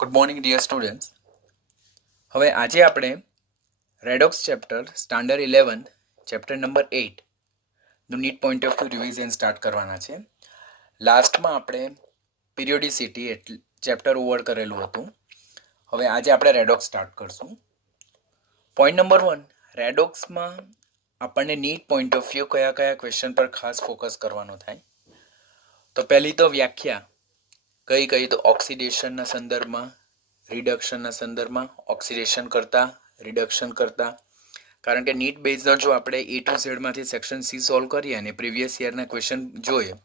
Good morning dear students. હવે આજે આપણે redox chapter standard 11 chapter number 8નું NEET point of view revision start કરવાના છે. લાસ્ટમાં આપણે પીરિયોડિસિટી એટલે ચેપ્ટર ઓવર કરેલું હતું. હવે આજે આપણે રેડોક્સ સ્ટાર્ટ કરશું. પોઈન્ટ નંબર 1, રેડોક્સમાં આપણને નીટ પોઈન્ટ ઓફ વ્યૂ કયા કયા ક્વેશ્ચન પર ખાસ ફોકસ કરવાનો થાય. તો પહેલી તો વ્યાખ્યા કઈ તો ઓક્સિડેશનના સંદર્ભમાં, રિડક્શનના સંદર્ભમાં, ઓક્સિડેશન કરતાં રિડક્શન કરતાં. કારણ કે નીટ બેઝનો જો આપણે A to Z માંથી સેક્શન C સોલ્વ કરીએ અને પ્રીવિયસ યરના ક્વેશ્ચન જોઈએ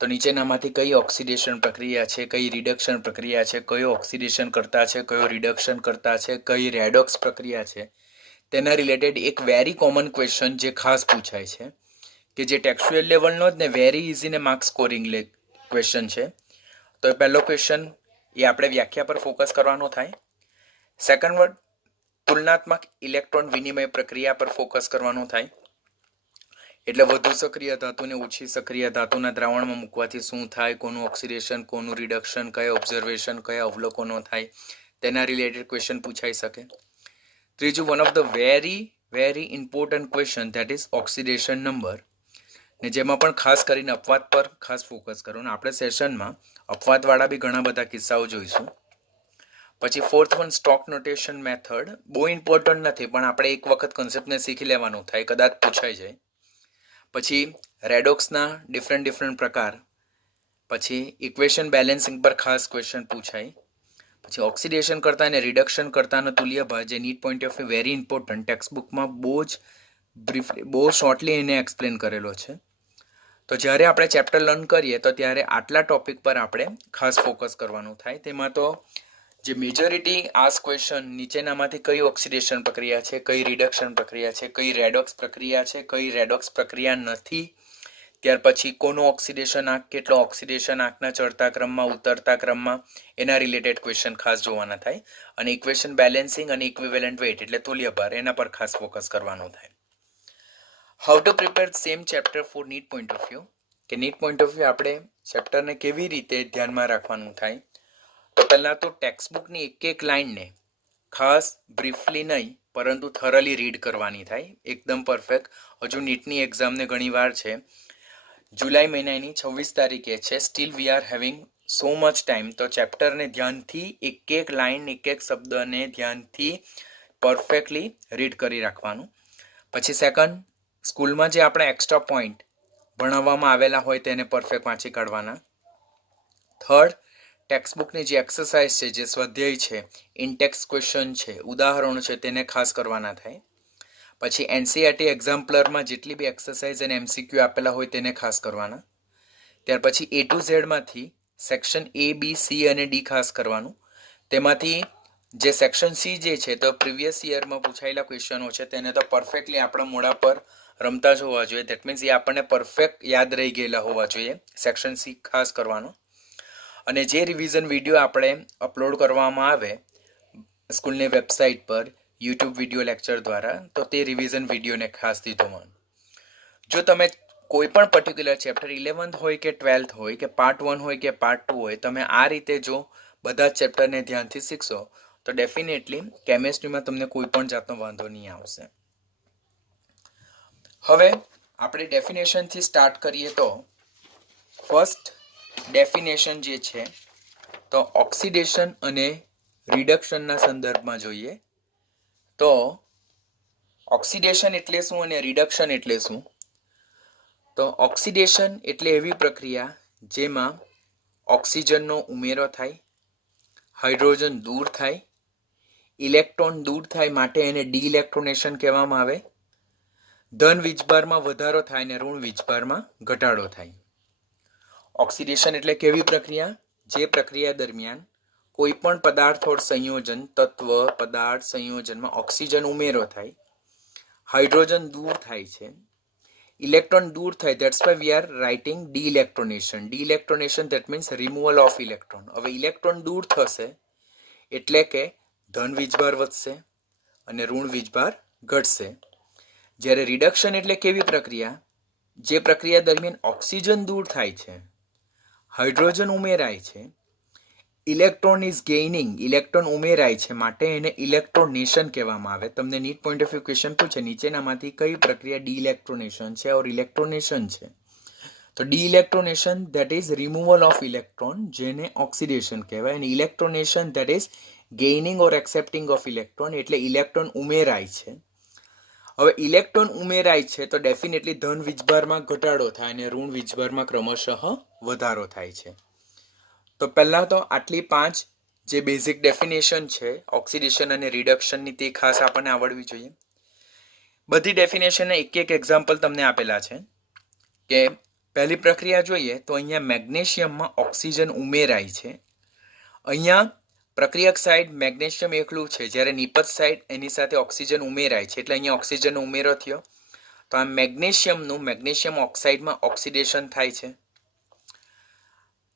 તો નીચેનામાંથી કઈ ઓક્સિડેશન પ્રક્રિયા છે, કઈ રિડક્શન પ્રક્રિયા છે, કયો ઓક્સિડેશન કરતા છે, કયો રિડક્શન કરતા છે, કઈ રેડોક્સ પ્રક્રિયા છે, તેના રિલેટેડ એક વેરી કોમન ક્વેશ્ચન જે ખાસ પૂછાય છે કે જે ટેક્સ્ચ્યુઅલ લેવલનો જ ને વેરી ઇઝી ને માર્ક સ્કોરિંગ ક્વેશ્ચન છે. તો એ પહેલો ક્વેશ્ચન એ આપણે વ્યાખ્યા પર ફોકસ કરવાનો થાય. સેકન્ડ વર્ડ તુલનાત્મક ઇલેક્ટ્રોન વિનિમય પ્રક્રિયા પર ફોકસ કરવાનું થાય. એટલે વધુ સક્રિય ધાતુને ઓછી સક્રિય ધાતુના દ્રાવણમાં મૂકવાથી શું થાય, કોનું ઓક્સિડેશન, કોનું રિડક્શન, કયા ઓબ્ઝર્વેશન, કયા અવલોકનો થાય, તેના રિલેટેડ ક્વેશ્ચન પૂછાઈ શકે. ત્રીજું, one of the very important question that is oxidation number, ને જેમાં પણ ખાસ કરીને અપવાદ પર ખાસ ફોકસ કરવાનું. આપણે સેશનમાં અપવાદવાળા બી ઘણા બધા કિસ્સાઓ જોઈશું. પછી fourth one, stock notation method. બહુ ઇમ્પોર્ટન્ટ નથી પણ આપણે એક વખત કોન્સેપ્ટને શીખી લેવાનું થાય, કદાચ પૂછાઈ જાય. પછી રેડોક્સના ડિફરન્ટ પ્રકાર. પછી ઇક્વેશન બેલેન્સિંગ પર ખાસ ક્વેશ્ચન પૂછાય. પછી ઓક્સિડેશન કરતા અને રિડક્શન કરતાનો તુલ્ય ભાર, જે NEET point of view very important, ટેક્સ્ટબુકમાં બહુ શોર્ટલી એને એક્સપ્લેન કરેલો છે. તો જ્યારે આપણે ચેપ્ટર લર્ન કરીએ તો ત્યારે આટલા ટોપિક પર આપણે ખાસ ફોકસ કરવાનું થાય. તેમાં તો જે મેજોરિટી આસ્ક ક્વેશ્ચન નીચેનામાંથી કઈ ઓક્સિડેશન પ્રક્રિયા છે, કઈ રિડક્શન પ્રક્રિયા છે, કઈ રેડોક્સ પ્રક્રિયા છે, કઈ રેડોક્સ પ્રક્રિયા નથી, ત્યાર પછી કોનો ઓક્સિડેશન આંક, કેટલો ઓક્સિડેશન આંકના ચડતા ક્રમમાં, ઉતરતા ક્રમમાં, એના રિલેટેડ ક્વેશ્ચન ખાસ જોવાના થાય. અને ઇક્વેશન બેલેન્સિંગ અને ઇક્વિવેલન્ટ વેઇટ એટલે તુલ્ય ભાર, એના પર ખાસ ફોકસ કરવાનું થાય. How to prepare same chapter for NEET point of view, કે નીટ પોઈન્ટ ઓફ વ્યૂ આપણે ચેપ્ટરને કેવી રીતે ધ્યાનમાં રાખવાનું થાય. તો પહેલાં તો ટેક્સ્ટબુકની એક લાઇનને ખાસ બ્રીફલી નહીં પરંતુ થરલી રીડ કરવાની થાય, એકદમ પરફેક્ટ. હજુ નીટની એક્ઝામને ઘણી વાર છે, જુલાઈ મહિનાની 26 તારીખે છે. Steel we are having so much time. તો ચેપ્ટરને ધ્યાનથી એક લાઇન, એક શબ્દને ધ્યાનથી પરફેક્ટલી રીડ કરી રાખવાનું. પછી સેકન્ડ, સ્કૂલમાં જે આપણે એક્સ્ટ્રા પોઈન્ટ ભણાવવામાં આવેલા હોય તેને પરફેક્ટ વાંચી કાઢવાના. થર્ડ, ટેક્સ્ટબુકની જે એક્સરસાઇઝ છે, જે સ્વાધ્યાય છે, ઇનટેક્સ ક્વેશ્ચન છે, ઉદાહરણો છે, તેને ખાસ કરવાના થાય. પછી એનસીઈઆરટી એક્ઝામ્પલરમાં જેટલી બી એક્સરસાઇઝ અને એમસીક્યુ આપેલા હોય તેને ખાસ કરવાના. ત્યાર પછી A to Z માંથી સેક્શન A, B, C અને D ખાસ કરવાનું. તેમાંથી જે સેક્શન C જે છે તો પ્રીવિયસ યરમાં પૂછાયેલા ક્વેશ્ચનો છે તેને તો પરફેક્ટલી આપણા મોઢા પર રમતા જ હોવા જોઈએ. દેટ મીન્સ એ આપણને પરફેક્ટ યાદ રહી ગયેલા હોવા જોઈએ. સેક્શન C ખાસ કરવાનો. અને જે રિવિઝન વિડીયો આપણે અપલોડ કરવામાં આવે સ્કૂલની વેબસાઇટ પર યુટ્યુબ વિડીયો લેક્ચર દ્વારા, તો તે રિવિઝન વિડીયોને ખાસ દીધું. જો તમે કોઈ પણ પર્ટિક્યુલર ચેપ્ટર 11th હોય કે 12th હોય કે પાર્ટ 1 હોય કે પાર્ટ 2 હોય, તમે આ રીતે જો બધા જ ચેપ્ટરને ધ્યાનથી શીખશો તો ડેફિનેટલી કેમેસ્ટ્રીમાં તમને કોઈ પણ જાતનો વાંધો નહીં આવશે. હવે આપણે ડેફિનેશનથી સ્ટાર્ટ કરીએ તો ફર્સ્ટ ડેફિનેશન જે છે તો ઓક્સિડેશન અને રિડક્શનના સંદર્ભમાં જોઈએ. તો ઓક્સિડેશન એટલે શું અને રિડક્શન એટલે શું? તો ઓક્સિડેશન એટલે એવી પ્રક્રિયા જેમાં ઓક્સિજનનો ઉમેરો થાય, હાઇડ્રોજન દૂર થાય, ઇલેક્ટ્રોન દૂર થાય માટે એને ડી-ઇલેક્ટ્રોનેશન કહેવામાં આવે, ધન વીજભારમાં વધારો થાય અને ઋણ વીજભારમાં ઘટાડો થાય. ઓક્સિડેશન એટલે કેવી પ્રક્રિયા? જે પ્રક્રિયા દરમિયાન કોઈ પણ પદાર્થ ઓર સંયોજન, તત્વ, પદાર્થ, સંયોજનમાં ઓક્સિજન ઉમેરો થાય, હાઇડ્રોજન દૂર થાય છે, ઇલેક્ટ્રોન દૂર થાય. That's why we are writing de-electronation. De-electronation that means removal of electron. હવે ઇલેક્ટ્રોન દૂર થશે એટલે કે ધન વીજભાર વધશે અને ઋણ વીજભાર ઘટશે. જ્યારે રિડક્શન એટલે કેવી પ્રક્રિયા? જે પ્રક્રિયા દરમિયાન ઓક્સિજન દૂર થાય છે, હાઇડ્રોજન ઉમેરાય છે, ઇલેક્ટ્રોન ઇઝ ગેઇનિંગ, ઇલેક્ટ્રોન ઉમેરાય છે માટે એને ઇલેક્ટ્રોનેશન કહેવામાં આવે. તમને NEET point of view question પૂછે નીચેનામાંથી કઈ પ્રક્રિયા ડી ઇલેક્ટ્રોનેશન છે ઓર ઇલેક્ટ્રોનેશન છે, તો de-electronation that is removal of electron, જેને ઓક્સિડેશન કહેવાય, અને electronation that is gaining or accepting of electron, એટલે ઇલેક્ટ્રોન ઉમેરાય છે. હવે ઇલેક્ટ્રોન ઉમેરાય છે તો ડેફિનેટલી ધન વીજભારમાં ઘટાડો થાય અને ઋણ વીજભારમાં ક્રમશઃ વધારો થાય છે. તો પહેલાં તો આટલી 5 જે બેઝિક ડેફિનેશન છે ઓક્સિડેશન અને રિડક્શનની તે ખાસ આપણને આવડવી જોઈએ. બધી ડેફિનેશનના એક એક એક્ઝામ્પલ તમને આપેલા છે. કે પહેલી પ્રક્રિયા જોઈએ તો અહીંયા મેગ્નેશિયમમાં ઓક્સિજન ઉમેરાય છે. અહીંયા પ્રક્રિયક સાઈડ મેગ્નેશિયમ એકલું છે, જ્યારે નિપજ સાઈડ એની સાથે ઓક્સિજન ઉમેરાય છે, એટલે અહીંયા ઓક્સિજનનો ઉમેરો થયો. તો આ મેગ્નેશિયમ ઓક્સાઇડમાં ઓક્સિડેશન થાય છે.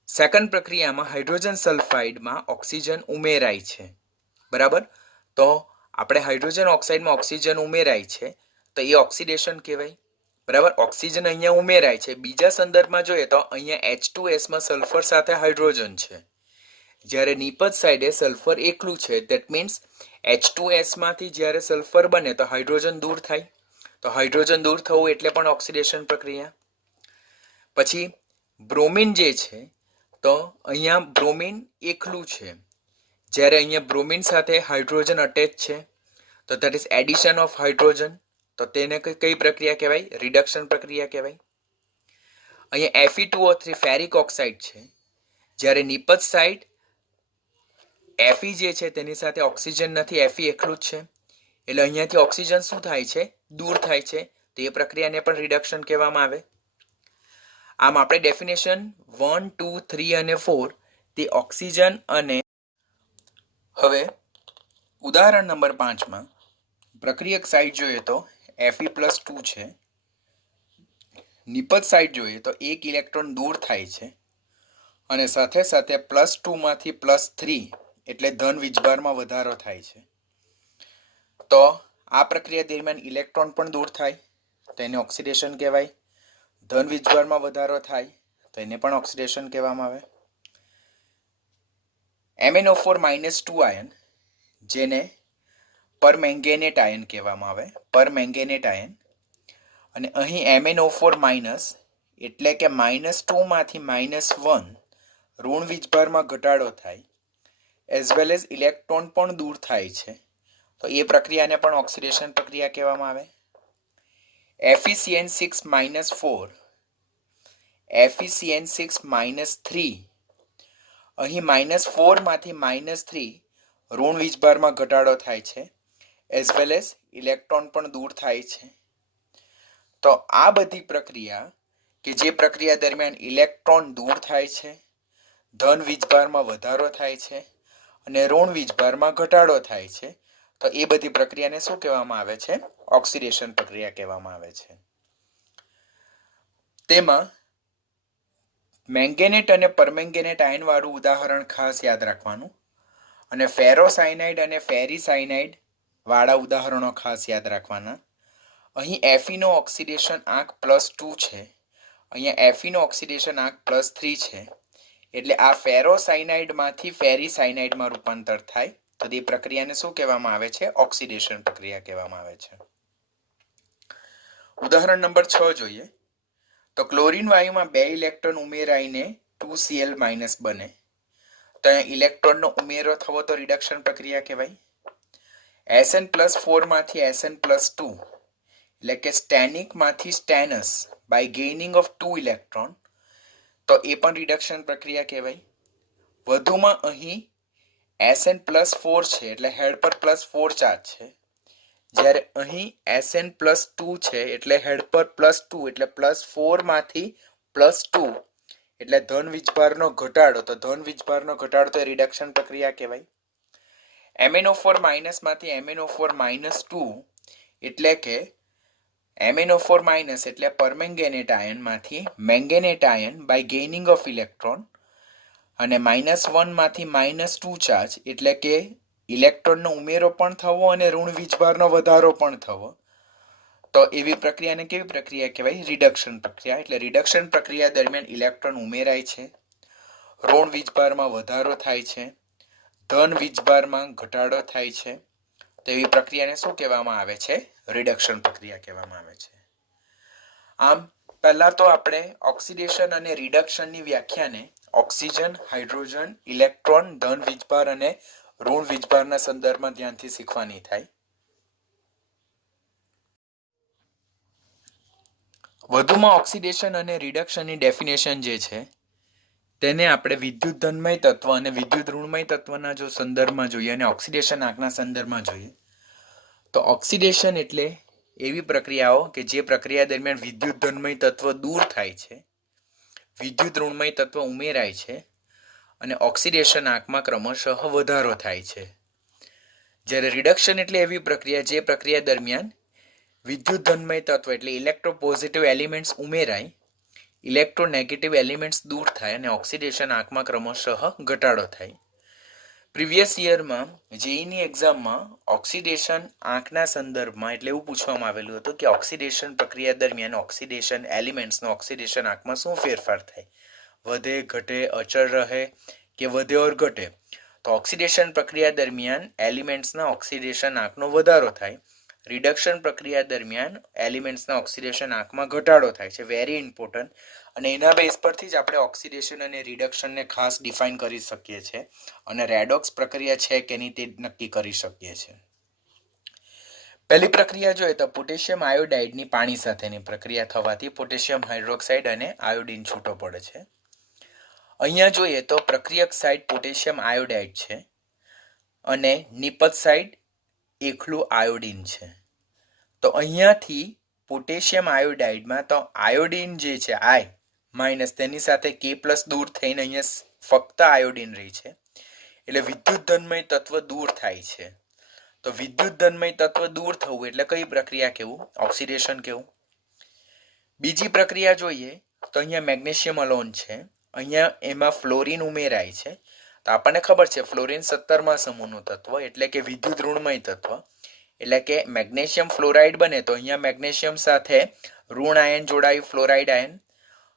સેકન્ડ પ્રક્રિયામાં હાઇડ્રોજન સલ્ફાઇડમાં ઓક્સિજન ઉમેરાય છે. બરાબર, તો આપણે હાઇડ્રોજન ઓક્સાઇડમાં ઓક્સિજન ઉમેરાય છે તો એ ઓક્સિડેશન કહેવાય. બરાબર, ઓક્સિજન અહીંયા ઉમેરાય છે. બીજા સંદર્ભમાં જોઈએ તો અહીંયા H2Sમાં સલ્ફર સાથે હાઇડ્રોજન છે, જ્યારે નિપજ સાઈડે સલ્ફર એકલું છે. ધેટ મીન્સ H2Sમાંથી જ્યારે સલ્ફર બને તો હાઇડ્રોજન દૂર થાય. તો હાઇડ્રોજન દૂર થવું એટલે પણ ઓક્સિડેશન પ્રક્રિયા. પછી બ્રોમિન જે છે તો અહીંયા બ્રોમિન એકલું છે, જ્યારે અહીંયા બ્રોમિન સાથે હાઇડ્રોજન અટેચ છે, તો that is addition of hydrogen. તો તેને કઈ પ્રક્રિયા કહેવાય? રિડક્શન પ્રક્રિયા કહેવાય. અહીંયા Fe2O3 ફેરિક ઓક્સાઇડ છે, જ્યારે નિપજ સાઇડ Fe જે છે તેની સાથે ઓક્સિજન નથી, Fe એકલું જ છે, એટલે અહીંયાથી ઓક્સિજન શું થાય છે? દૂર થાય છે. તો એ પ્રક્રિયાને પણ રિડક્શન કહેવામાં આવે. આમ આપણે ડેફિનેશન 1, 2, 3 અને 4 તે ઓક્સિજન અને હવે ઉદાહરણ નંબર 5માં પ્રક્રિયક સાઈડ જોઈએ તો Fe+2 છે. નિપજ સાઈડ જોઈએ તો એક ઇલેક્ટ્રોન દૂર થાય છે અને સાથે સાથે +2 માંથી +3 એટલે ધન વીજભારમાં વધારો થાય છે. તો આ પ્રક્રિયા દરમિયાન ઇલેક્ટ્રોન પણ દૂર થાય તો એને ઓક્સિડેશન કહેવાય. ધન વીજભારમાં વધારો થાય તો એને પણ ઓક્સિડેશન કહેવામાં આવે. MnO4- આયન, જેને પરમેંગેનેટ આયન કહેવામાં આવે, પરમેંગેનેટ આયન, અને અહીં MnO4- એટલે કે -2 માંથી -1 ઋણ વીજભારમાં ઘટાડો થાય, એઝ વેલ એઝ ઇલેક્ટ્રોન પણ દૂર થાય છે. તો એ પ્રક્રિયાને પણ ઓક્સિડેશન પ્રક્રિયા કહેવામાં આવે. FeCN6-4, FeCN6-3, અહીં -4 માંથી -3 ઋણ વીજભારમાં ઘટાડો થાય છે, એઝ વેલ એઝ ઇલેક્ટ્રોન પણ દૂર થાય છે. તો આ બધી પ્રક્રિયા કે જે પ્રક્રિયા દરમિયાન ઇલેક્ટ્રોન દૂર થાય છે, ધન વીજભારમાં વધારો થાય છે અને ઋણ વીજભારમાં ઘટાડો થાય છે, તો એ બધી પ્રક્રિયાને શું કહેવામાં આવે છે? ઓક્સિડેશન પ્રક્રિયા કહેવામાં આવે છે. તેમાં મેંગેનેટ અને પરમેંગેનેટ આયન વાળું ઉદાહરણ ખાસ યાદ રાખવાનું, અને ફેરોસાયનાઇડ અને ફેરીસાયનાઇડ વાળા ઉદાહરણો ખાસ યાદ રાખવાના. અહીં Fe નો ઓક્સિડેશન આંક +2 છે, અહીંયા Fe નો ઓક્સિડેશન આંક +3 છે, એટલે આ ફેરોસાયનાઇડમાંથી ફેરીસાયનાઇડમાં રૂપાંતર થાય. તો તે પ્રક્રિયાને શું કહેવામાં આવે છે? ઓક્સિડેશન પ્રક્રિયા કહેવામાં આવે છે. ઉદાહરણ નંબર 6 જોઈએ તો ક્લોરીન વાયુમાં 2 ઇલેક્ટ્રોન ઉમેરાઈને 2Cl- બને. તો અહીંયા ઇલેક્ટ્રોનનો ઉમેરો થવો તો રિડક્શન પ્રક્રિયા કહેવાય. Sn+4 માંથી Sn+2 એટલે કે સ્ટેનિકમાંથી સ્ટેનસ બાય ગેઇનિંગ ઓફ 2 ઇલેક્ટ્રોન, તો એ પણ રિડક્શન પ્રક્રિયા કહેવાય. વધુમાં અહીં Sn+4 છે એટલે હેડ પર +4 ચાર્જ છે, જ્યારે અહીં Sn+2 છે એટલે હેડ પર +2 એટલે +4 માંથી +2 એટલે ધન વીજભારનો ઘટાડો. તો ધન વીજભારનો ઘટાડો તો રિડક્શન પ્રક્રિયા કહેવાય. MnO4- માંથી MnO4-2 એટલે કે MnO4- એટલે પરમેંગેનેટ આયનમાંથી manganate ion by gaining of electron, અને -1 માંથી -2 ચાર્જ એટલે કે ઇલેક્ટ્રોનનો ઉમેરો પણ થવો અને ઋણ વીજભારનો વધારો પણ થવો. તો એવી પ્રક્રિયાને કેવી પ્રક્રિયા કહેવાય? રિડક્શન પ્રક્રિયા. એટલે રિડક્શન પ્રક્રિયા દરમિયાન ઇલેક્ટ્રોન ઉમેરાય છે, ઋણ વીજભારમાં વધારો થાય છે, ધન વીજભારમાં ઘટાડો થાય છે, તેવી પ્રક્રિયાને શું કહેવામાં આવે છે? રિડક્શન પ્રક્રિયા કહેવામાં આવે છે. આમ પહેલા તો આપણે ઓક્સિડેશન અને રિડક્શનની વ્યાખ્યાને ઓક્સિજન, હાઇડ્રોજન, ઇલેક્ટ્રોન, ધન વીજભાર અને ઋણ વીજભારના સંદર્ભમાં ધ્યાનથી શીખવાની થાય. વધુમાં ઓક્સિડેશન અને રિડક્શનની ડેફિનેશન જે છે તેને આપણે વિદ્યુત ધનમય તત્વ અને વિદ્યુત ઋણમય તત્વના જો સંદર્ભમાં જોઈએ અને ઓક્સિડેશન આંકના સંદર્ભમાં જોઈએ તો ઓક્સિડેશન એટલે એવી પ્રક્રિયાઓ કે જે પ્રક્રિયા દરમિયાન વિદ્યુત ધનમય તત્વ દૂર થાય છે, વિદ્યુત ઋણમય તત્વ ઉમેરાય છે અને ઓક્સિડેશન આંકમાં ક્રમશઃ વધારો થાય છે. જ્યારે રિડક્શન એટલે એવી પ્રક્રિયા જે પ્રક્રિયા દરમિયાન વિદ્યુત ધનમય તત્વ એટલે ઇલેક્ટ્રોપોઝિટિવ એલિમેન્ટ્સ ઉમેરાય, ઇલેક્ટ્રોનેગેટિવ એલિમેન્ટ્સ દૂર થાય અને ઓક્સિડેશન આંકમાં ક્રમશઃ ઘટાડો થાય. પ્રીવિયસ યરમાં જેઈની એક્ઝામમાં ઓક્સિડેશન આંકના સંદર્ભમાં એટલે એવું પૂછવામાં આવેલું હતું કે ઓક્સિડેશન પ્રક્રિયા દરમિયાન ઓક્સિડેશન એલિમેન્ટ્સનો ઓક્સિડેશન આંકમાં શું ફેરફાર થાય, વધે, ઘટે, અચળ રહે કે વધે ઓર ઘટે. તો ઓક્સિડેશન પ્રક્રિયા દરમિયાન એલિમેન્ટ્સના ઓક્સિડેશન આંકનો વધારો થાય, રિડક્શન પ્રક્રિયા દરમિયાન એલિમેન્ટ્સના ઓક્સિડેશન આંકમાં ઘટાડો થાય છે. Very important. અને એના બેઝ પરથી જ આપણે ઓક્સિડેશન અને રિડક્શનને ખાસ ડિફાઇન કરી શકીએ છીએ અને રેડોક્સ પ્રક્રિયા છે કે નહીં તે નક્કી કરી શકીએ છીએ. પહેલી પ્રક્રિયા જોઈએ તો પોટેશિયમ આયોડાઇડની પાણી સાથેની પ્રક્રિયા થવાથી પોટેશિયમ હાઇડ્રોક્સાઇડ અને આયોડીન છૂટો પડે છે. અહીંયા જોઈએ તો પ્રક્રિયક સાઇડ પોટેશિયમ આયોડાઇડ છે અને નિપજ સાઇડ એકલું આયોડીન છે. તો અહીંયાથી પોટેશિયમ આયોડાઇડમાં તો આયોડીન જે છે આય માઇનસ તેની સાથે કે પ્લસ દૂર થઈને અહીંયા ફક્ત આયોડીન રહી છે એટલે વિદ્યુત ધનમય તત્વ દૂર થાય છે. તો વિદ્યુત ધનમય તત્વ દૂર થવું એટલે કઈ પ્રક્રિયા કેવું? ઓક્સિડેશન કેવું. બીજી પ્રક્રિયા જોઈએ તો અહીંયા મેગ્નેશિયમ અલોન છે, અહીંયા એમાં ફ્લોરિન ઉમેરાય છે. તો આપણને ખબર છે ફ્લોરિન 17મા સમૂહનું તત્વ એટલે કે વિદ્યુત ઋણમય તત્વ, એટલે કે મેગ્નેશિયમ ફ્લોરાઇડ બને તો અહીંયા મેગ્નેશિયમ સાથે ઋણ આયન જોડાયું, ફ્લોરાઇડ આયન.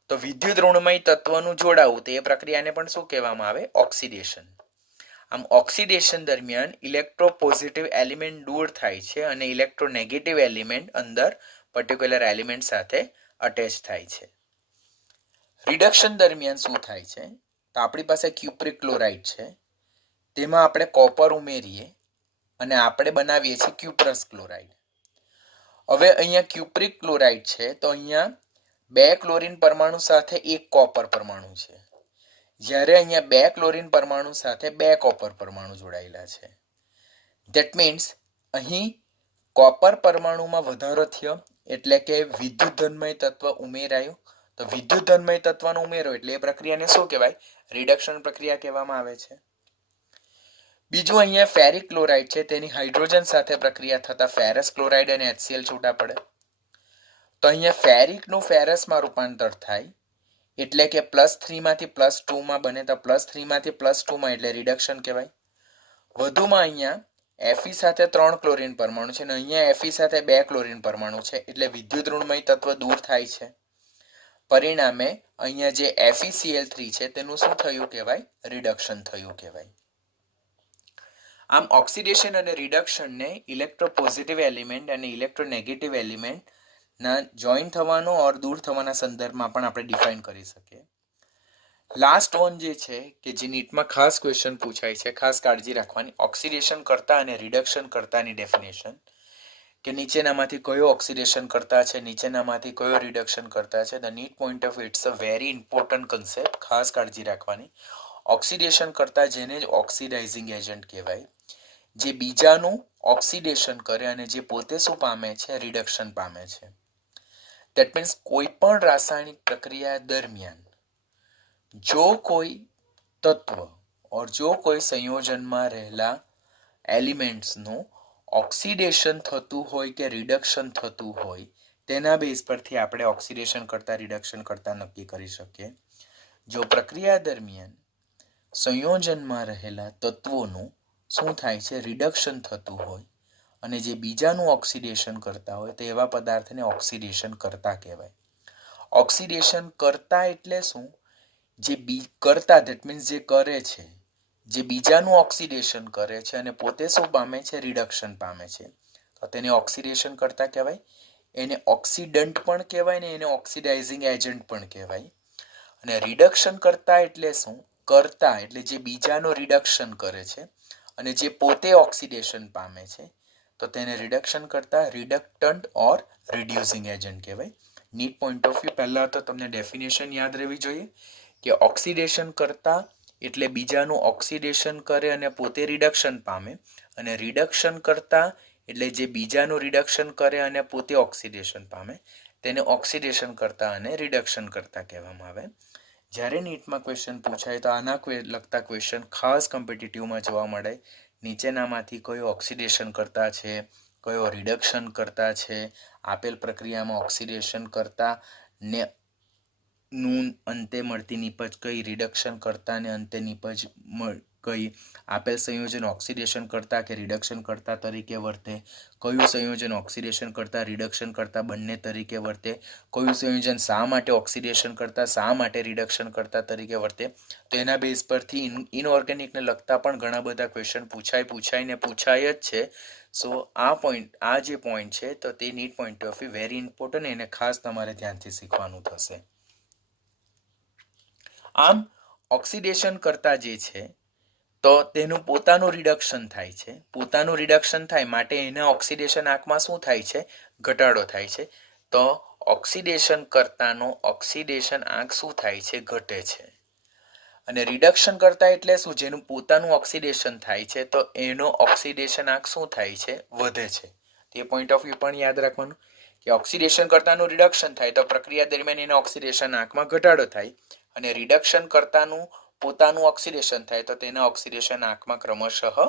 તો વિદ્યુત ઋણમય તત્વનું જોડાવું તો એ પ્રક્રિયાને પણ શું કહેવામાં આવે? ઓક્સિડેશન. આમ ઓક્સિડેશન દરમિયાન ઇલેક્ટ્રોપોઝિટિવ એલિમેન્ટ દૂર થાય છે અને ઇલેક્ટ્રોનેગેટિવ એલિમેન્ટ અંદર પર્ટિક્યુલર એલિમેન્ટ સાથે અટેચ થાય છે. રિડક્શન દરમિયાન શું થાય છે? તો આપણી પાસે ક્યુપ્રિક ક્લોરાઇડ છે, તેમાં આપણે કોપર ઉમેરીએ અને આપણે બનાવીએ છીએ ક્યુપ્રસ ક્લોરાઇડ. હવે અહીંયા ક્યુપ્રિક ક્લોરાઇડ છે તો અહીંયા 2 ક્લોરીન પરમાણુ સાથે 1 કોપર પરમાણુ છે, જ્યારે અહીંયા 2 ક્લોરીન પરમાણુ સાથે 2 કોપર પરમાણુ જોડાયેલા છે. ધેટ મીન્સ અહીં કોપર પરમાણુમાં વધારો થયો એટલે કે વિદ્યુત ધનમય તત્વ ઉમેરાયું. તો વિદ્યુત ધનમય તત્વનો ઉમેરો એટલે એ પ્રક્રિયાને શું કહેવાય? રિડક્શન પ્રક્રિયા કહેવામાં આવે છે. બીજું અહીંયા ફેરિક ક્લોરાઇડ છે, તેની હાઇડ્રોજન સાથે પ્રક્રિયા થતા ફેરસ ક્લોરાઇડ અને HCl છૂટા પડે. તો અહીંયા ફેરિકનું ફેરસમાં રૂપાંતર થાય એટલે કે +3 માંથી +2 માં બને તો +3 માંથી +2 માં એટલે રિડક્શન કહેવાય. વધુમાં અહીંયા Fe સાથે 3 ક્લોરીન પરમાણુ છે અને અહીંયા Fe સાથે 2 ક્લોરીન પરમાણુ છે એટલે વિદ્યુત ઋણમય તત્વ દૂર થાય છે. પરિણામે અહીંયા જે FeCl3 છે તેનું શું થયું કહેવાય? રિડક્શન થયું કહેવાય. આમ ઓક્સિડેશન અને રિડક્શનને ઇલેક્ટ્રોપોઝિટિવ એલિમેન્ટ અને ઇલેક્ટ્રોનેગેટિવ એલિમેન્ટ ના જોઈન થવાનો ઓર દૂર થવાના સંદર્ભમાં પણ આપણે ડિફાઇન કરી શકીએ. લાસ્ટ વન જે છે કે જે નીટમાં ખાસ ક્વેશ્ચન પૂછાય છે, ખાસ કાળજી રાખવાની, ઓક્સિડેશન કરતા અને રિડક્શન કરતાની ડેફિનેશન કે નીચેનામાંથી કયો ઓક્સિડેશન કરતા છે, નીચેનામાંથી કયો રિડક્શન કરતા છે. The NEET point of it's a very important concept, ખાસ કાળજી રાખવાની. ઓક્સિડેશન કરતા જેને જ ઓક્સિડાઇઝિંગ એજન્ટ કહેવાય, જે બીજાનું ઓક્સિડેશન કરે અને જે પોતે શું પામે છે? રિડક્શન પામે છે. દેટ મીન્સ કોઈ પણ રાસાયણિક પ્રક્રિયા દરમિયાન જો કોઈ તત્વ और જો કોઈ સંયોજનમાં રહેલા એલિમેન્ટ્સનું ઓક્સિડેશન થતું હોય કે રિડક્શન થતું હોય તેના બેઝ પરથી આપણે ઓક્સિડેશન કરતા રિડક્શન કરતા નક્કી કરી શકીએ. જો પ્રક્રિયા દરમિયાન સંયોજનમાં રહેલા તત્વોનું શું થાય છે? રિડક્શન થતું હોય અને જે બીજાનું ઓક્સિડેશન કરતા હોય તો એવા પદાર્થને ઓક્સિડેશન કરતા કહેવાય. ઓક્સિડેશન કરતા એટલે શું જે કરતા ધેટ મીન્સ જે કરે છે, જે બીજાનું ઓક્સિડેશન કરે છે અને પોતે શું પામે છે? રિડક્શન પામે છે, તો તેને ઓક્સિડેશન કરતા કહેવાય. એને ઓક્સિડન્ટ પણ કહેવાય ને એને ઓક્સિડાઇઝિંગ એજન્ટ પણ કહેવાય. અને રિડક્શન કરતા એટલે શું? કરતા એટલે જે બીજાનો રિડક્શન કરે છે અને જે પોતે ઓક્સિડેશન પામે છે, તો તેને રિડક્શન કરતા રિડક્ટન્ટ ઓર રિડ્યુસિંગ એજન્ટ કહેવાય. નીટ પોઈન્ટ ઓફ વ્યૂ પહેલા તો તમને ડેફિનેશન યાદ રહેવી જોઈએ કે ઓક્સિડેશન કરતા એટલે બીજાનું ઓક્સિડેશન કરે અને પોતે રિડક્શન પામે, અને રિડક્શન કરતા એટલે જે બીજાનું રિડક્શન કરે અને પોતે ઓક્સિડેશન પામે, તેને ઓક્સિડેશન કરતા અને રિડક્શન કરતા કહેવામાં આવે. જ્યારે નીટમાં ક્વેશ્ચન પૂછાય તો આના લગતા ક્વેશ્ચન ખાસ કોમ્પિટિટિવમાં જોવા મળે. નીચેનામાંથી કયો ઓક્સિડેશન કરતા છે, કયો રિડક્શન કરતા છે, આપેલ પ્રક્રિયામાં ઓક્સિડેશન કરતા ને નું અંતે મળતી નિપજ કઈ, રિડક્શન કરતા ને અંતે નિપજ કઈ, આપેલ સંયોજન ઓક્સિડેશન કરતા કે રિડક્શન કરતા તરીકે વર્તે, કયું સંયોજન ઓક્સિડેશન કરતા રિડક્શન કરતા બંને તરીકે વર્તે, કયું સંયોજન શા માટે ઓક્સિડેશન કરતા શા માટે રિડક્શન કરતા તરીકે વર્તે. તો એના બેઝ પરથી ઇનઓર્ગેનિકને લગતા પણ ઘણા બધા ક્વેશ્ચન પૂછાય જ છે. સો આ જે પોઈન્ટ છે તો તે NEET point of view very important, એને ખાસ તમારે ધ્યાનથી શીખવાનું થશે. આમ ઓક્સિડેશન કરતા જે છે તો તેનું પોતાનું રિડક્શન થાય છે, પોતાનું રિડક્શન થાય માટે એના ઓક્સિડેશન આંકમાં શું થાય છે? ઘટાડો થાય છે. તો ઓક્સિડેશન કરતાનો ઓક્સિડેશન આંક શું થાય છે? ઘટે છે. અને રિડક્શન કરતા એટલે શું? જેનું પોતાનું ઓક્સિડેશન થાય છે તો એનો ઓક્સિડેશન આંક શું થાય છે? વધે છે. તે પોઈન્ટ ઓફ વ્યૂ પણ યાદ રાખવાનું કે ઓક્સિડેશન કરતાનું રિડક્શન થાય તો પ્રક્રિયા દરમિયાન એના ઓક્સિડેશન આંકમાં ઘટાડો થાય, અને રિડક્શન કરતાનું પોતાનું ઓક્સિડેશન થાય તો તેના ઓક્સિડેશન આંકમાં ક્રમશઃ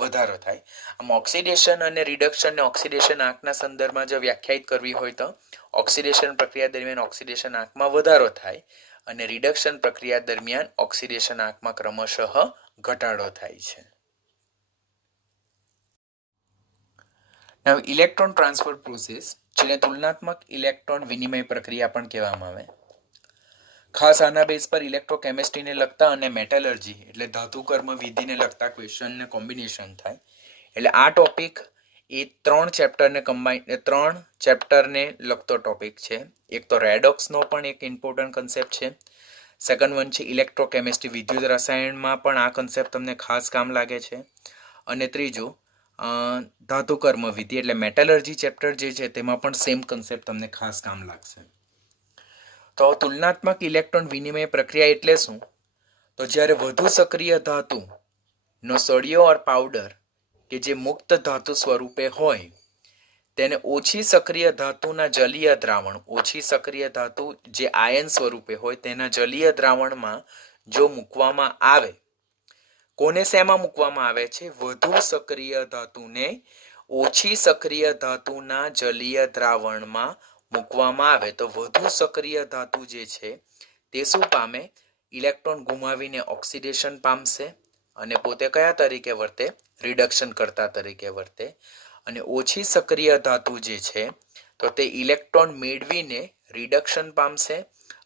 વધારો થાય. આમ ઓક્સિડેશન અને રિડક્શન ને ઓક્સિડેશન આંકના સંદર્ભમાં જો વ્યાખ્યાયિત કરવી હોય તો ઓક્સિડેશન પ્રક્રિયા દરમિયાન ઓક્સિડેશન આંકમાં વધારો થાય અને રિડક્શન પ્રક્રિયા દરમિયાન ઓક્સિડેશન આંકમાં ક્રમશઃ ઘટાડો થાય છે. Now ઇલેક્ટ્રોન ટ્રાન્સફર પ્રોસેસ, જેને તુલનાત્મક ઇલેક્ટ્રોન વિનિમય પ્રક્રિયા પણ કહેવામાં આવે. ખાસ આના બેઝ પર ઇલેક્ટ્રોકેમિસ્ટ્રીને લગતા અને મેટલર્જી એટલે ધાતુકર્મ વિધિને લગતા ક્વેશ્ચનને કોમ્બિનેશન થાય. એટલે આ ટોપિક એ ત્રણ ચેપ્ટરને લગતો ટોપિક છે. એક તો રેડોક્સનો પણ એક ઇમ્પોર્ટન્ટ કન્સેપ્ટ છે. સેકન્ડ વન છે ઇલેક્ટ્રોકેમિસ્ટ્રી, વિદ્યુત રસાયણમાં પણ આ કન્સેપ્ટ તમને ખાસ કામ લાગે છે. અને ત્રીજું ધાતુકર્મ વિધિ એટલે મેટલર્જી ચેપ્ટર જે છે તેમાં પણ સેમ કન્સેપ્ટ તમને ખાસ કામ લાગશે. તો તુલનાત્મક ઇલેક્ટ્રોન વિનિમય પ્રક્રિયા એટલે શું? તો જ્યારે વધુ સક્રિય ધાતુનો સળિયો ઓર પાવડર કે જે મુક્ત ધાતુ સ્વરૂપે હોય તેને ઓછી સક્રિય ધાતુના જલીય દ્રાવણ, ઓછી સક્રિય ધાતુ જે આયન સ્વરૂપે હોય તેના જલીય દ્રાવણમાં જો મૂકવામાં આવે, કોને શેમાં મૂકવામાં આવે છે? વધુ સક્રિય ધાતુને ઓછી સક્રિય ધાતુના જલીય દ્રાવણમાં મૂકવામાં આવે તો વધુ સક્રિય ધાતુ જે છે તે શું પામે? ઇલેક્ટ્રોન ગુમાવીને ઓક્સિડેશન પામશે અને પોતે કયા તરીકે વર્તે? રિડક્શન કરતા તરીકે વર્તે. અને ઓછી સક્રિય ધાતુ જે છે તો તે ઇલેક્ટ્રોન મેળવીને રિડક્શન પામશે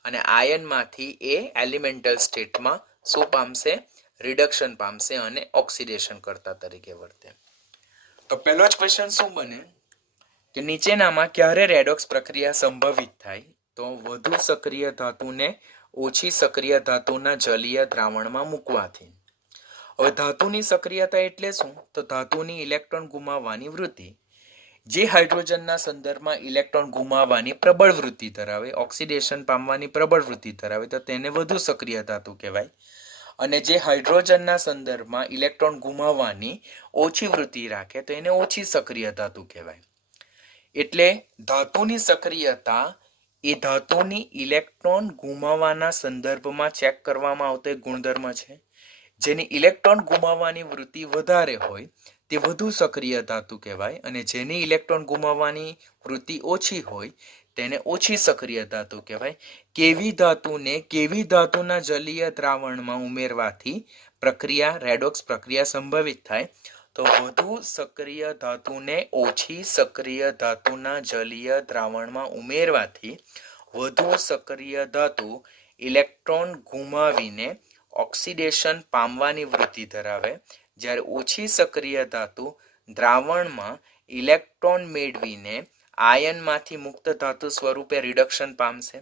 અને આયનમાંથી એ એલિમેન્ટલ સ્ટેટમાં શું પામશે? રિડક્શન પામશે અને ઓક્સિડેશન કરતા તરીકે વર્તે. તો પહેલો જ ક્વેશ્ચન શું બને કે નીચેનામાં ક્યારે રેડોક્સ પ્રક્રિયા સંભવિત થાય? તો વધુ સક્રિય ધાતુને ઓછી સક્રિય ધાતુના જલીય દ્રાવણમાં મૂકવાથી. હવે ધાતુની સક્રિયતા એટલે શું? તો ધાતુની ઇલેક્ટ્રોન ગુમાવવાની વૃત્તિ. જે હાઇડ્રોજનના સંદર્ભમાં ઇલેક્ટ્રોન ગુમાવવાની પ્રબળ વૃત્તિ ધરાવે, ઓક્સિડેશન પામવાની પ્રબળ વૃત્તિ ધરાવે તો તેને વધુ સક્રિય ધાતુ કહેવાય. અને જે હાઇડ્રોજનના સંદર્ભમાં ઇલેક્ટ્રોન ગુમાવવાની ઓછી વૃત્તિ રાખે તો એને ઓછી સક્રિય ધાતુ કહેવાય. એટલે ધાતુની સક્રિયતા એ ધાતુની ઇલેક્ટ્રોન ગુમાવવાના સંદર્ભમાં ચેક કરવામાં આવતો એક ગુણધર્મ છે. જેની ઇલેક્ટ્રોન ગુમાવવાની વૃત્તિ વધારે હોય તે વધુ સક્રિય ધાતુ કહેવાય અને જેની ઇલેક્ટ્રોન ગુમાવવાની વૃત્તિ ઓછી હોય તેને ઓછી સક્રિય ધાતુ કહેવાય. કેવી ધાતુને કેવી ધાતુના જલીય દ્રાવણમાં ઉમેરવાથી પ્રક્રિયા રેડોક્સ પ્રક્રિયા સંભવિત થાય? તો વધુ સક્રિય ધાતુને ઓછી સક્રિય ધાતુના જલીય દ્રાવણમાં ઉમેરવાથી વધુ સક્રિય ધાતુ ઇલેક્ટ્રોન ગુમાવીને ઓક્સિડેશન પામવાની વૃત્તિ ધરાવે, જ્યારે ઓછી સક્રિય ધાતુ દ્રાવણમાં ઇલેક્ટ્રોન મેળવીને આયનમાંથી મુક્ત ધાતુ સ્વરૂપે રિડક્શન પામશે.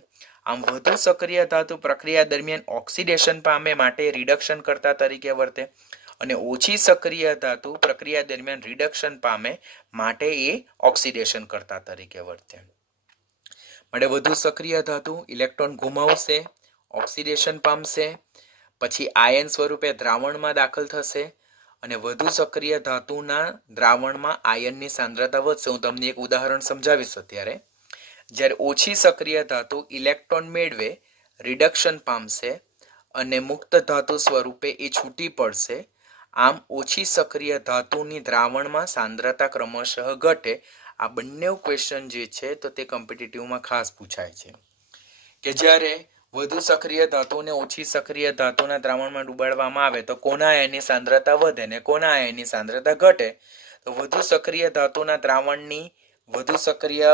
આમ વધુ સક્રિય ધાતુ પ્રક્રિયા દરમિયાન ઓક્સિડેશન પામે માટે રિડક્શન કર્તા તરીકે વર્તે, અને ઓછી સક્રિય ધાતુ પ્રક્રિયા દરમિયાન રિડક્શન પામે માટે એ ઓક્સિડેશન કર્તા તરીકે વર્તે. માટે વધુ સક્રિય ધાતુ ઇલેક્ટ્રોન ગુમાવશે, ઓક્સિડેશન પામશે, પછી આયન સ્વરૂપે દ્રાવણમાં દાખલ થશે, અને વધુ સક્રિય ધાતુના દ્રાવણમાં આયનની સાંદ્રતા વધશે. હું તમને એક ઉદાહરણ સમજાવીશ અત્યારે. જ્યારે ઓછી સક્રિય ધાતુ ઇલેક્ટ્રોન મેળવે, રિડક્શન પામશે અને મુક્ત ધાતુ સ્વરૂપે એ છૂટી પડશે. આમ ઓછી સક્રિય ધાતુની દ્રાવણમાં સાંદ્રતા ક્રમશઃ ઘટે. આ બંને ક્વેશ્ચન જે છે તો તે કોમ્પિટિટિવમાં ખાસ પૂછાય છે કે જ્યારે વધુ સક્રિય ધાતુને ઓછી સક્રિય ધાતુના દ્રાવણમાં ડુબાડવામાં આવે તો કોના આયનની સાંદ્રતા વધે ને કોના આયનની સાંદ્રતા ઘટે. તો વધુ સક્રિય ધાતુના દ્રાવણની વધુ સક્રિય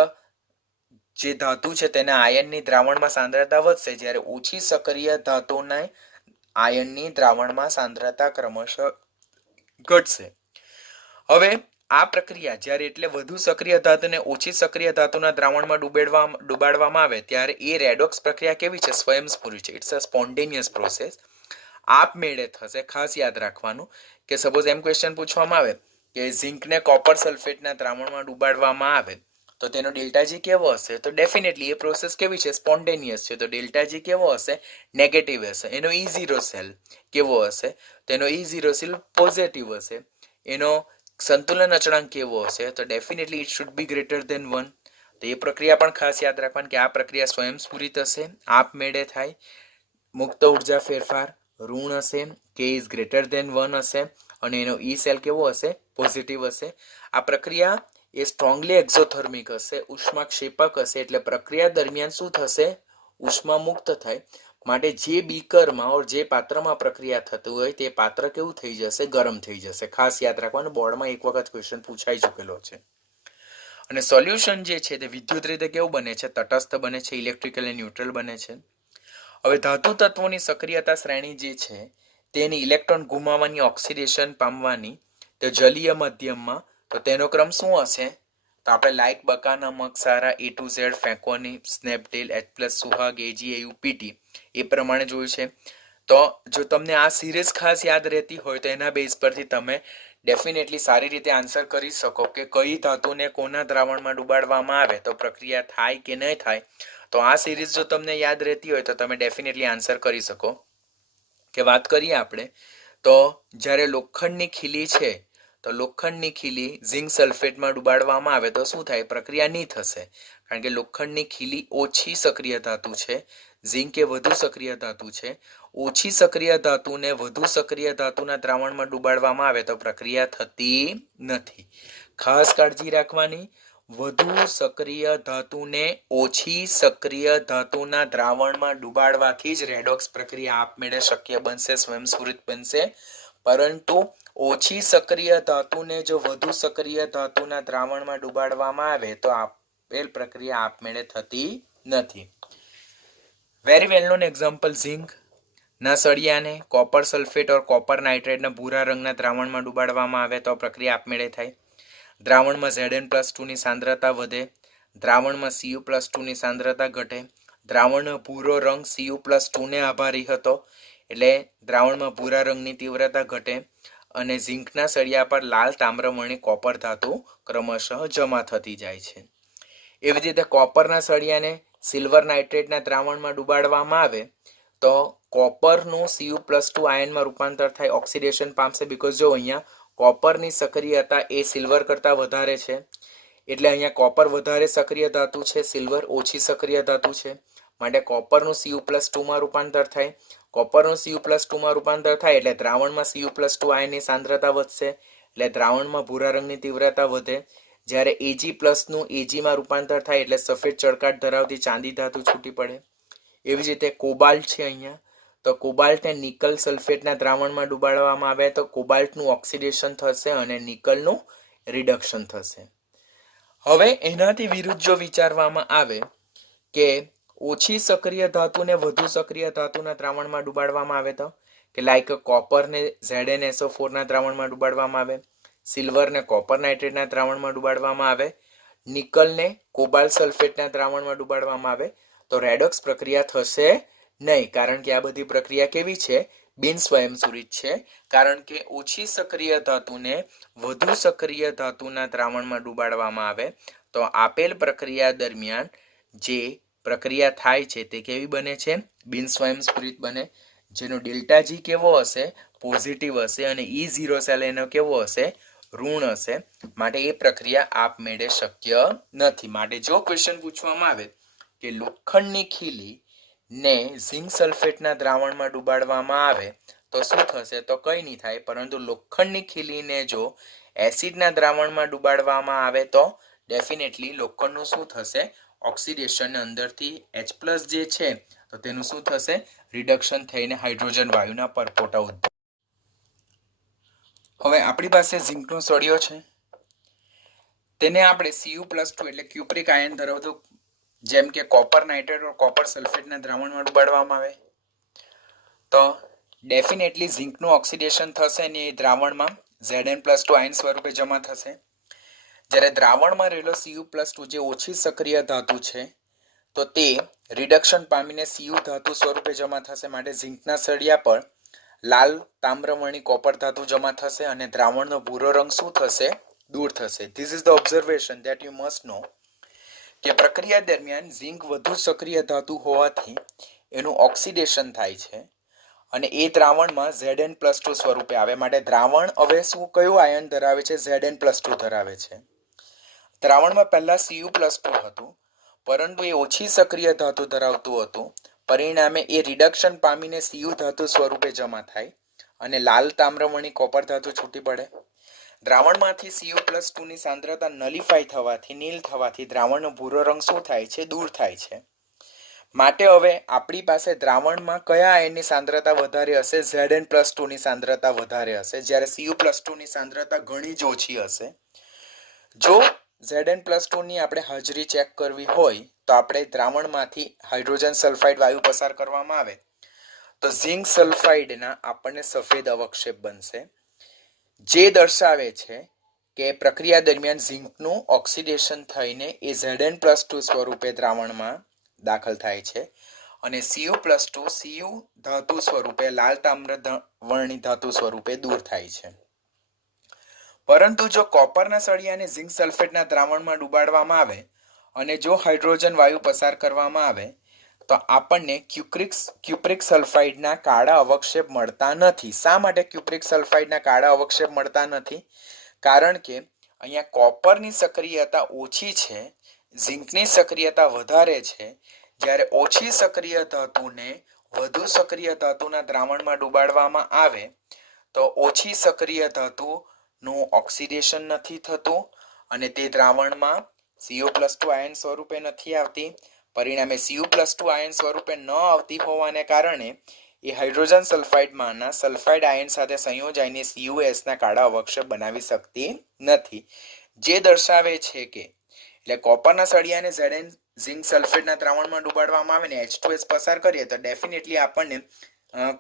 જે ધાતુ છે તેના આયનની દ્રાવણમાં સાંદ્રતા વધશે, જ્યારે ઓછી સક્રિય ધાતુના આયનની દ્રાવણમાં સાંદ્રતા ક્રમશઃ ઘટશે. હવે આ પ્રક્રિયા જ્યારે એટલે વધુ સક્રિય ધાતુને ઓછી સક્રિય ધાતુના દ્રાવણમાં ડુબાડવામાં આવે ત્યારે એ રેડોક્સ પ્રક્રિયા કેવી છે? સ્વયંસ્ફુરિત છે. It's a spontaneous process. આપમેળે થશે. ખાસ યાદ રાખવાનું કે સપોઝ એમ ક્વેશ્ચન પૂછવામાં આવે કે ઝિંકને કોપર સલ્ફેટના દ્રાવણમાં ડુબાડવામાં આવે તો તેનો ડેલ્ટા જી કેવો હશે? તો ડેફિનેટલી એ પ્રોસેસ કેવી છે? સ્પોન્ટેનિયસ છે. તો ડેલ્ટા જી કેવો હશે? નેગેટિવ હશે. એનો E0 સેલ કેવો હશે? તો એનો E0 સેલ પોઝિટિવ હશે. એનો સંતુલન અચળાંક કેવો હશે? તો definitely it should be greater than 1. તો એ પ્રક્રિયા પણ ખાસ યાદ રાખવાની કે આ પ્રક્રિયા સ્વયંસ્ફુરિત હશે, આપમેળે થાય, મુક્ત ઉર્જા ફેરફાર ઋણ હશે, કે ઇઝ ગ્રેટર ધેન 1 હશે, અને એનો E સેલ કેવો હશે? પોઝિટિવ હશે. આ પ્રક્રિયા એ સ્ટ્રોંગલી એક્ઝોથર્મિક હશે, ઉષ્માક્ષેપક હશે. એટલે પ્રક્રિયા દરમિયાન શું થશે? ઉષ્મા મુક્ત થાય. માટે જે બીકરમાં ઓર જે પાત્રમાં પ્રક્રિયા થતું હોય તે પાત્ર કેવું થઈ જશે? ગરમ થઈ જશે. ખાસ યાદ રાખવાનું, બોર્ડમાં એક વખત ક્વેશ્ચન પૂછાઈ ચૂકેલો છે. અને સોલ્યુશન જે છે તે વિદ્યુત રીતે કેવું બને છે? તટસ્થ બને છે, ઇલેક્ટ્રિકલી ન્યુટ્રલ બને છે. હવે ધાતુ તત્વોની સક્રિયતા શ્રેણી જે છે તેની ઇલેક્ટ્રોન ગુમાવવાની, ઓક્સિડેશન પામવાની, તો જલીય માધ્યમમાં તો તેનો ક્રમ શું હશે? તો આપણે લાઈક બકાના મગસારા A to Z ફેંકોની સ્નેપડીલ H+ સુહાગ AgAU PT એ પ્રમાણે જોયું છે. તો જો તમને આ સિરીઝ ખાસ યાદ રહેતી હોય તો એના બેઝ પરથી તમે ડેફિનેટલી સારી રીતે આન્સર કરી શકો કે કઈ ધાતુને કોના દ્રાવણમાં ડુબાડવામાં આવે તો પ્રક્રિયા થાય કે નહીં થાય. તો આ સિરીઝ જો તમને યાદ રહેતી હોય તો તમે ડેફિનેટલી આન્સર કરી શકો. કે વાત કરીએ આપણે તો જ્યારે લોખંડની ખીલી છે તો લોખંડની ખીલી ઝિંક સલ્ફેટમાં ડુબાડવામાં આવે તો શું થાય? પ્રક્રિયા નહીં થશે, કારણ કે લોખંડની ખીલી ઓછી સક્રિય ધાતુ છે, ઝિંક એ વધુ સક્રિય ધાતુ છે. ઓછી સક્રિય ધાતુને વધુ સક્રિય ધાતુના દ્રાવણમાં ડુબાડવામાં આવે તો પ્રક્રિયા થતી નથી. ખાસ કાળજી રાખવાની, વધુ સક્રિય ધાતુને ઓછી સક્રિય ધાતુના દ્રાવણમાં ડુબાડવાથી જ રેડોક્સ પ્રક્રિયા આપમેળે શક્ય બનશે, સ્વયંસ્ફુરિત બનશે. પરંતુ ઓછી સક્રિય ધાતુને જો વધુ સક્રિય ધાતુના દ્રાવણમાં ડુબાડવામાં આવે તો આપેલ પ્રક્રિયા આપમેળે થતી નથી. Very well known example, zinc ના સળિયાને કોપર સલ્ફેટ ઓર કોપર નાઇટ્રેટના ભૂરા રંગના દ્રાવણમાં ડુબાડવામાં આવે તો પ્રક્રિયા આપમેળે થાય. દ્રાવણમાં Zn+2 ની સાંદ્રતા વધે, દ્રાવણમાં Cu+2 ની સાંદ્રતા ઘટે. દ્રાવણનો ભૂરો રંગ Cu+2 ને આભારી હતો એટલે દ્રાવણમાં ભૂરા રંગની તીવ્રતા ઘટે, અને ઝિંકના સળિયા પર લાલ તામ્રમણી કોપર ધાતુ ક્રમશઃ જમા થતી જાય છે. એવી રીતે કોપરના સળિયાને સિલ્વર નાઇટ્રેટના દ્રાવણમાં ડુબાડવામાં આવે તો કોપરનું Cu+2 આયનમાં રૂપાંતર થાય, ઓક્સિડેશન પામશે. બીકોઝ જો અહીંયા કોપરની સક્રિયતા એ સિલ્વર કરતાં વધારે છે એટલે અહીંયા કોપર વધારે સક્રિય ધાતુ છે, સિલ્વર ઓછી સક્રિય ધાતુ છે. માટે કોપરનું Cu+2 માં રૂપાંતર થાય. કોપરનું Cu+2 માં રૂપાંતર થાય એટલે દ્રાવણમાં Cu+2 આયનની સાંદ્રતા વધશે, એટલે દ્રાવણમાં ભૂરા રંગની તીવ્રતા વધે. જ્યારે Ag+ નું Ag માં રૂપાંતર થાય એટલે સફેદ ચળકાટ ધરાવતી ચાંદી ધાતુ છૂટી પડે. એવી જ રીતે કોબાલ્ટ છે અહીંયા, તો કોબાલ્ટને નિકલ સલ્ફેટના દ્રાવણમાં ડુબાડવામાં આવે તો કોબાલ્ટનું ઓક્સિડેશન થશે અને નિકલનું રિડક્શન થશે. હવે એનાથી વિરુદ્ધ જો વિચારવામાં આવે કે ઓછી સક્રિય ધાતુને વધુ સક્રિય ધાતુના દ્રાવણમાં ડુબાડવામાં આવે તો કે લાઈક કોપરને ZnSO4 ના દ્રાવણમાં ડુબાડવામાં આવે, સિલ્વરને કોપર નાઇટ્રેટના દ્રાવણમાં ડુબાડવામાં આવે, નિકલને કોબાલ્ટ સલ્ફેટના દ્રાવણમાં ડુબાડવામાં આવે તો રેડોક્સ પ્રક્રિયા થશે નહીં, કારણ કે આ બધી પ્રક્રિયા કેવી છે? બિન સ્વયંસુરિત છે. કારણ કે ઓછી સક્રિય ધાતુને વધુ સક્રિય ધાતુના દ્રાવણમાં ડુબાડવામાં આવે તો આપેલ પ્રક્રિયા દરમિયાન જે પ્રક્રિયા થાય છે તે કેવી બને છે? બિન સ્વયંસ્ફુરિત બને, જેનો ડેલ્ટા જી કેવો હશે? પોઝિટિવ હશે, અને E0 સેલ એનો કેવો હશે? ઋણ હશે. માટે એ પ્રક્રિયા આપમેળે શક્ય નથી. માટે જો ક્વેશ્ચન પૂછવામાં આવે કે લોખંડની ખીલી ને ઝિંક સલ્ફેટના દ્રાવણમાં ડુબાડવામાં આવે તો શું થશે? તો કંઈ નહીં થાય, પરંતુ લોખંડની ખીલીને જો એસિડના દ્રાવણમાં ડુબાડવામાં આવે તો ડેફિનેટલી લોખંડનું શું થશે? ઓક્સિડેશન અંદરથી H+ જે છે તો તેનું શું થશે? રિડક્શન થઈને હાઇડ્રોજન વાયુના પરપોટા ઉદ્ભવ. હવે આપણી પાસે ઝિંકનો સળિયો છે, તેને આપણે Cu+2 એટલે ક્યુપ્રિક આયન ધરાવતું જેમ કે કોપર નાઇટ્રેટ or કોપર સલ્ફેટના દ્રાવણમાં ડુબાડવામાં આવે તો ડેફિનેટલી ઝિંકનું ઓક્સિડેશન થશે અને એ દ્રાવણમાં Zn+2 આયન સ્વરૂપે જમા થશે. જ્યારે દ્રાવણમાં રહેલો Cu+2 જે ઓછી સક્રિય ધાતુ છે તો તે રિડક્શન પામીને Cu ધાતુ સ્વરૂપે જમા થશે. માટે ઝિંકના સળિયા પર લાલ તામ્રવર્ણી કોપર ધાતુ જમા થશે અને દ્રાવણનો ભૂરો રંગ શું થશે? દૂર થશે. This is the observation that you must know કે પ્રક્રિયા દરમિયાન ઝિંક વધુ સક્રિય ધાતુ હોવાથી એનું ઓક્સિડેશન થાય છે અને એ દ્રાવણમાં Zn+2 સ્વરૂપે આવે. માટે દ્રાવણ હવે શું કયું આયન ધરાવે છે? Zn+2 ધરાવે છે. દ્રાવણમાં પહેલા Cu+2 હતું, પરંતુ એ ઓછી સક્રિય ધાતુ ધરાવતું હતું. પરિણામે એ રિડક્શન પામીને Cu ધાતુ સ્વરૂપે જમા થાય અને લાલ તામ્રવર્ણી કોપર ધાતુ છૂટી પડે. દ્રાવણમાંથી Cu+2 ની સાંદ્રતા નલિફાઈ થવાથી, નીલ થવાથી દ્રાવણનો ભૂરો રંગ શું થાય છે? દૂર થાય છે. માટે હવે આપણી પાસે દ્રાવણમાં કયા આયનની સાંદ્રતા વધારે હશે? Zn+2 ની સાંદ્રતા વધારે હશે, જ્યારે Cu+2 ની સાંદ્રતા ઘણી જ ઓછી હશે. જો Zn+2 ની આપણે હાજરી ચેક કરવી હોય તો આપણે દ્રાવણમાંથી હાઇડ્રોજન સલ્ફાઇડ વાયુ પસાર કરવામાં આવે તો ઝિંક સલ્ફાઇડના આપણને સફેદ અવક્ષેપ બનશે, જે દર્શાવે છે કે પ્રક્રિયા દરમિયાન ઝિંકનું ઓક્સિડેશન થઈને એ Zn+2 સ્વરૂપે દ્રાવણમાં દાખલ થાય છે અને Cu+2 Cu ધાતુ સ્વરૂપે લાલ તામ્રવર્ણી ધાતુ સ્વરૂપે દૂર થાય છે. પરંતુ જો કોપરના સળિયાને ઝિંક સલ્ફેટના દ્રાવણમાં ડુબાડવામાં આવે અને જો હાઇડ્રોજન વાયુ પસાર કરવામાં આવે તો આપણને ક્યુપ્રિક સલ્ફાઇડના કાળા અવક્ષેપ મળતા નથી. શા માટે ક્યુપ્રિક સલ્ફાઇડના કાળા અવક્ષેપ મળતા નથી? કારણ કે અહીંયા કોપરની સક્રિયતા ઓછી છે, ઝિંકની સક્રિયતા વધારે છે. જ્યારે ઓછી સક્રિય ધાતુને વધુ સક્રિય ધાતુના દ્રાવણમાં ડુબાડવામાં આવે તો ઓછી સક્રિય ધાતુનું ઓક્સિડેશન નથી થતું અને તે દ્રાવણમાં Cu+2 આયન સ્વરૂપે નથી આવતી. પરિણામે Cu+2 આયન સ્વરૂપે ન આવતી હોવાને કારણે એ હાઇડ્રોજન સલ્ફાઇડમાંના સલ્ફાઇડ આયન સાથે સંયોજાઈને CuS ના કાળા અવક્ષેપ બનાવી શકતી નથી, જે દર્શાવે છે કે એટલે કોપરના સળિયાને ઝિંક સલ્ફેટના દ્રાવણમાં ડુબાડવામાં આવે ને H2S પસાર કરીએ તો ડેફિનેટલી આપણને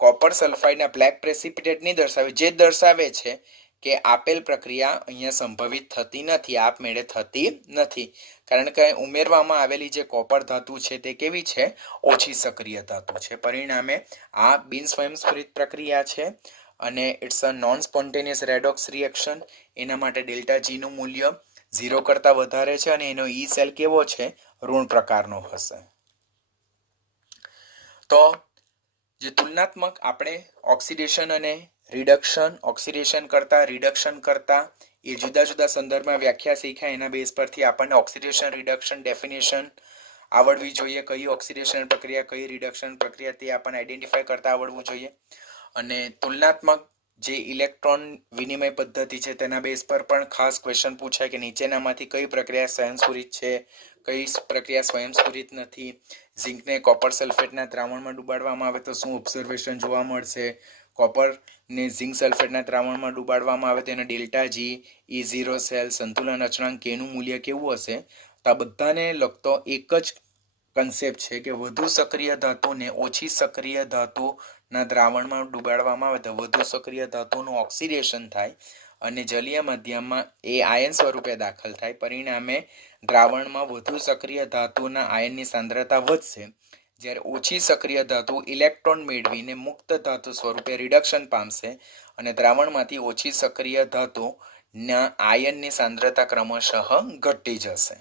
કોપર સલ્ફાઇડના બ્લેક પ્રેસિપિટેટ નહીં દર્શાવે, જે દર્શાવે છે કે આપેલ પ્રક્રિયા અહીંયા સંભવિત થતી નથી, આપમેળે થતી નથી. કારણ કે ઉમેરવામાં આવેલી જે કોપર ધાતુ છે તે કેવી છે? ઓછી સક્રિય ધાતુ છે. પરિણામે આ બિન સ્વયંસ્ફુરિત પ્રક્રિયા છે અને it's a non spontaneous redox reaction. એના માટે ડેલ્ટા જીનું મૂલ્ય 0 કરતાં વધારે છે અને એનો E સેલ કેવો છે? ઋણ પ્રકારનો હશે. તો જે તુલનાત્મક આપણે ઓક્સિડેશન અને ઓક્સિડેશન કરતા રિડક્શન કરતા એ જુદા જુદા સંદર્ભમાં વ્યાખ્યા શીખ્યા, એના બેઝ પરથી આપણને ઓક્સિડેશન રિડક્શન ડેફિનેશન આવડવી જોઈએ. કઈ ઓક્સિડેશન પ્રક્રિયા, કઈ રિડક્શન પ્રક્રિયા તે આપણને આઈડેન્ટિફાય કરતા આવડવું જોઈએ. અને તુલનાત્મક જે ઇલેક્ટ્રોન વિનિમય પદ્ધતિ છે તેના બેઝ પર પણ ખાસ ક્વેશ્ચન પૂછાય કે નીચેનામાંથી કઈ પ્રક્રિયા સ્વયંસ્ફુરિત છે, કઈ પ્રક્રિયા સ્વયંસ્ફુરિત નથી. ઝિંકને કોપર સલ્ફેટના દ્રાવણમાં ડુબાડવામાં આવે તો શું ઓબ્ઝર્વેશન જોવા મળશે? કોપરને ઝિંક સલ્ફેટના દ્રાવણમાં ડુબાડવામાં આવે તેનો ડેલ્ટા જી, E0 સેલ, સંતુલન અચળાંક K નું મૂલ્ય કેવું હશે? તો આ બધાને લગતો એક જ કન્સેપ્ટ છે કે વધુ સક્રિય ધાતુને ઓછી સક્રિય ધાતુના દ્રાવણમાં ડુબાડવામાં આવે તો વધુ સક્રિય ધાતુનું ઓક્સિડેશન થાય અને જલીય માધ્યમમાં એ આયન સ્વરૂપે દાખલ થાય. પરિણામે દ્રાવણમાં વધુ સક્રિય ધાતુના આયનની સાંદ્રતા વધશે, જ્યારે ઓછી સક્રિય ધાતુ ઇલેક્ટ્રોન મેળવીને મુક્ત ધાતુ સ્વરૂપે રિડક્શન પામશે અને દ્રાવણમાંથી ઓછી સક્રિય ધાતુના આયનની સાંદ્રતા ક્રમશઃ ઘટી જશે.